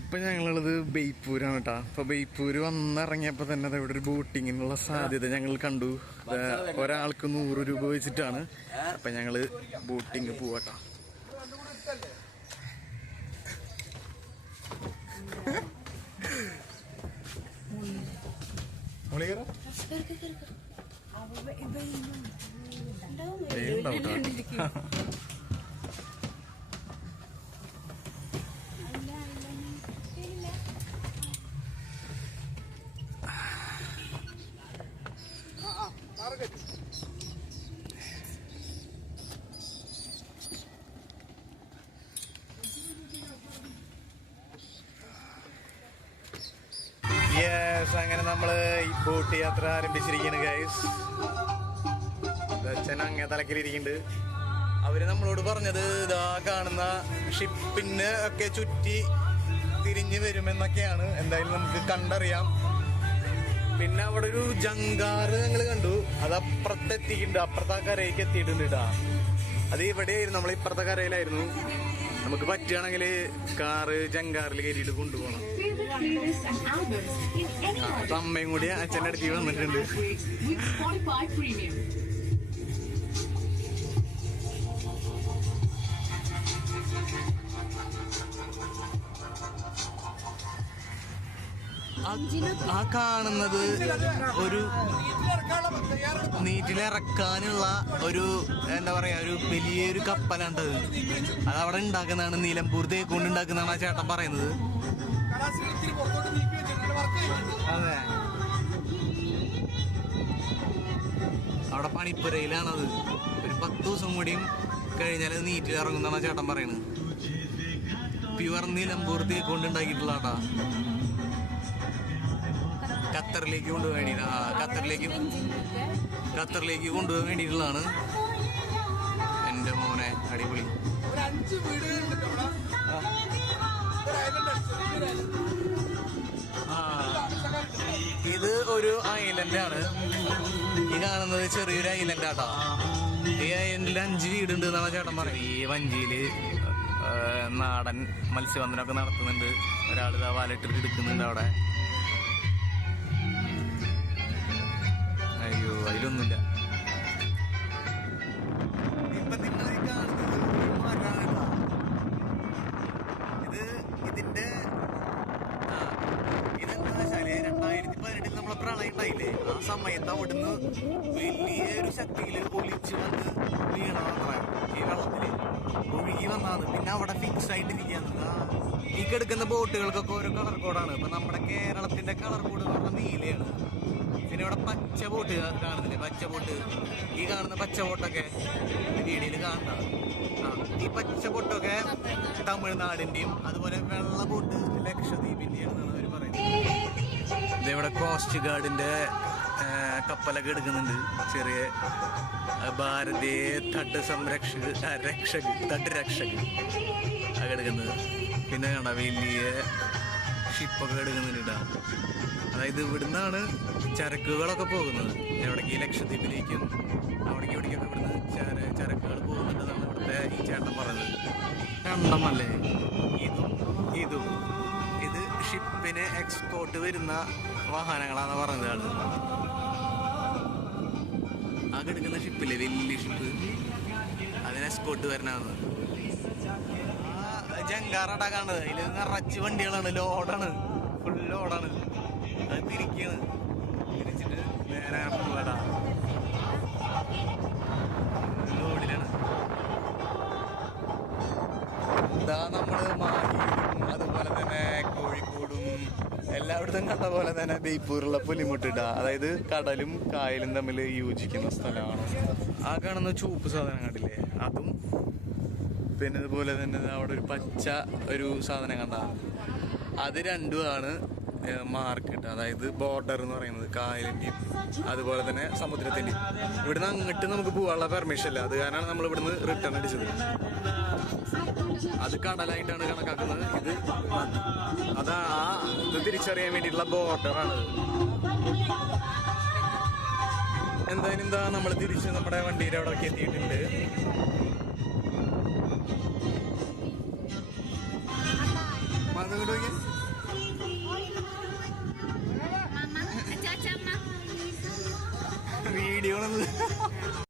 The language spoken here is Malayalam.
ഇപ്പൊ ഞങ്ങളുള്ളത് ബേപ്പൂരാണ് കേട്ടാ. അപ്പൊ ബേപ്പൂര് വന്നിറങ്ങിയപ്പോ തന്നെ ഇവിടെ ഒരു ബോട്ടിങ്ങിനുള്ള സാധ്യത ഞങ്ങൾ കണ്ടു. ഒരാൾക്ക് 100 രൂപ വെച്ചിട്ടാണ്. അപ്പൊ ഞങ്ങള് ബോട്ടിങ് പോവാട്ടാ. യെസ്, അങ്ങനെ നമ്മള് ഈ ബോട്ട് യാത്ര ആരംഭിച്ചിരിക്കുകയാണ് ഗൈസ്. അച്ഛൻ അങ്ങേ തലക്കിലിരിക്കുന്നുണ്ട്. അവര് നമ്മളോട് പറഞ്ഞത് ഇതാ കാണുന്ന ഷിപ്പിന് ഒക്കെ ചുറ്റി തിരിഞ്ഞു വരുമെന്നൊക്കെയാണ്. എന്തായാലും നമുക്ക് കണ്ടറിയാം. പിന്നെ അവിടെ ഒരു ജങ്കാറ് ഞങ്ങൾ കണ്ടു. അത് അപ്പുറത്തെത്തിയിട്ടുണ്ട്, അപ്പുറത്തെ കരയ്ക്ക് എത്തിയിട്ടുണ്ട് കേട്ടാ. അത് ഇവിടെയായിരുന്നു, നമ്മൾ ഇപ്പുറത്തെ കരയിലായിരുന്നു. നമുക്ക് പറ്റുകയാണെങ്കിൽ കാറ് ജങ്കാറിൽ കയറിയിട്ട് കൊണ്ടുപോകണം. അപ്പൊ അമ്മയും കൂടി അച്ഛൻ്റെ അടുത്ത് വന്നിട്ടുണ്ട്. ആ കാണുന്നത് ഒരു നീറ്റിലിറക്കാനുള്ള ഒരു എന്താ പറയാ, ഒരു വലിയൊരു കപ്പലാണ്ടത്. അതവിടെ ഉണ്ടാക്കുന്നതാണ്, നിലമ്പൂർ തേക്കൊണ്ട് ഉണ്ടാക്കുന്നതാണ് ആ ചേട്ടൻ പറയുന്നത്. അതെ, അവിടെ പണിപ്പുരയിലാണത്. ഒരു 10 ദിവസം കൂടിയും കഴിഞ്ഞാൽ നീറ്റിൽ ഇറങ്ങുന്നതാണ് ആ ചേട്ടൻ പറയുന്നത്. പ്യുവർ നിലമ്പൂർ തേക്കൊണ്ട് ഉണ്ടാക്കിയിട്ടുള്ള ആട്ടാ. ഖത്തറിലേക്ക് കൊണ്ടുപോകാൻ വേണ്ടിയിട്ട്, ഖത്തറിലേക്ക് കൊണ്ടുപോകാൻ വേണ്ടിയിട്ടുള്ളതാണ്. എൻ്റെ മോനെ അടിപൊളി. ഇത് ഒരു ഐലൻഡാണ്. ഈ കാണുന്നത് ചെറിയൊരു ഐലൻഡ് ആട്ടോ. ഈ ഐലൻഡിൽ 5 വീടുണ്ട് എന്നാണ് ചേട്ടൻ പറയുന്നത്. ഈ വഞ്ചിയില് നാടൻ മത്സ്യബന്ധനമൊക്കെ നടത്തുന്നുണ്ട്. ഒരാൾ ഇതാ വാലിട്ടിട്ട് എടുക്കുന്നുണ്ട് അവിടെ. അയ്യോ, അതിലൊന്നുമില്ല. ഇപ്പൊ നിങ്ങൾ ഈ കാണുന്നത് ഇതിന്റെ ഇതെന്താ വെച്ചാല് 2018 നമ്മളെ പ്രളയം ഉണ്ടായില്ലേ, ആ സമയത്ത് അവിടുന്ന് വലിയൊരു ശക്തിയിൽ ഒലിച്ചു വന്ന് വീണത്ര ഈ വെള്ളത്തില് ഒഴുകി വന്നാണ്. പിന്നെ അവിടെ ഫിക്സ് ആയിട്ടിരിക്കുകയാണ്. ഈ കിടക്കുന്ന ബോട്ടുകൾക്കൊക്കെ ഓരോ കളർ കോഡാണ്. ഇപ്പൊ നമ്മുടെ കേരളത്തിന്റെ കളർ കോഡ് എന്ന് പറഞ്ഞാൽ നീലയാണ്. പിന്നെ ഇവിടെ പച്ച ബോട്ട് കാണുന്നില്ലേ, പച്ച ബോട്ട്. ഈ കാണുന്ന പച്ച ബോട്ടൊക്കെ വീഡിയോയിൽ കാണുന്ന ഈ പച്ച ബോട്ടൊക്കെ തമിഴ്നാടിന്റെയും അതുപോലെ വെള്ള ബോട്ട് ലക്ഷദ്വീപിന്റെയാണെന്നാണ് അവർ പറയുന്നത്. ഇതിവിടെ കോസ്റ്റ് ഗാർഡിന്റെ കപ്പലൊക്കെ എടുക്കുന്നുണ്ട്. ചെറിയ ഭാരതീയ തട്ട് രക്ഷക് ഒക്കെ എടുക്കുന്നത്. പിന്നെ കാണാ വലിയ ഷിപ്പൊക്കെ എടുക്കുന്നുണ്ട്. അതായത് ഇവിടുന്നാണ് ചരക്കുകളൊക്കെ പോകുന്നത്. എവിടേക്ക് ലക്ഷദ്വീപിലേക്കും അവിടേക്ക് ഇവിടേക്കൊക്കെ ഇവിടുന്ന് ചരക്കുകൾ പോകുന്നുണ്ടെന്നാണ് ഇവിടുത്തെ ഈ ചേട്ടൻ പറഞ്ഞത്. രണ്ടെണ്ണല്ലേ ഇതും ഇത് ഷിപ്പിന് എക്സ്പോർട്ട് വരുന്ന വാഹനങ്ങളാണെന്ന് പറഞ്ഞതാണ്. ആ കിടക്കുന്ന ഷിപ്പില്ലേ, വലിയ ഷിപ്പ്, അതിന് എക്സ്പോർട്ട് വരണതാണ്. ജങ്കാറടാ കാണുന്നത്. അതിൽ നിറച്ച് വണ്ടികളാണ്, ലോഡാണ്, ഫുൾ ലോഡാണ്. അത് തിരിച്ചിട്ട് നേരെ പോവാടാ, ലോഡിലാണ്. ഇതാ നമ്മള് മാഹിയിലും അതുപോലെ തന്നെ കോഴിക്കോടും എല്ലായിടത്തും കണ്ട പോലെ തന്നെ ബേപ്പൂരുള്ള പുലിമുട്ടിട്ട, അതായത് കടലും കായലും തമ്മിൽ യോജിക്കുന്ന സ്ഥലമാണ്. ആ കാണുന്ന ചുവപ്പ് സാധനം കണ്ടില്ലേ, അതും പിന്നെ അതുപോലെ തന്നെ അവിടെ ഒരു പച്ച ഒരു സാധനം കണ്ട, അത് രണ്ടുമാണ് മാർക്കറ്റ്. അതായത് ബോർഡർ എന്ന് പറയുന്നത് കായലിൻ്റെയും അതുപോലെ തന്നെ സമുദ്രത്തിൻ്റെയും. ഇവിടുന്ന് അങ്ങോട്ട് നമുക്ക് പോകാനുള്ള പെർമിഷൻ ഇല്ല. അത് കാരണമാണ് നമ്മൾ ഇവിടുന്ന് റിട്ടേൺ അടിച്ചത്. അത് കടലായിട്ടാണ് കണക്കാക്കുന്നത്. ഇത് ഇത് തിരിച്ചറിയാൻ വേണ്ടിയിട്ടുള്ള ബോർഡറാണ്. എന്തായാലും എന്താ നമ്മൾ തിരിച്ച് നമ്മുടെ വണ്ടിയുടെ അവിടെയൊക്കെ എത്തിയിട്ടുണ്ട്. അതോട് വീഡിയോ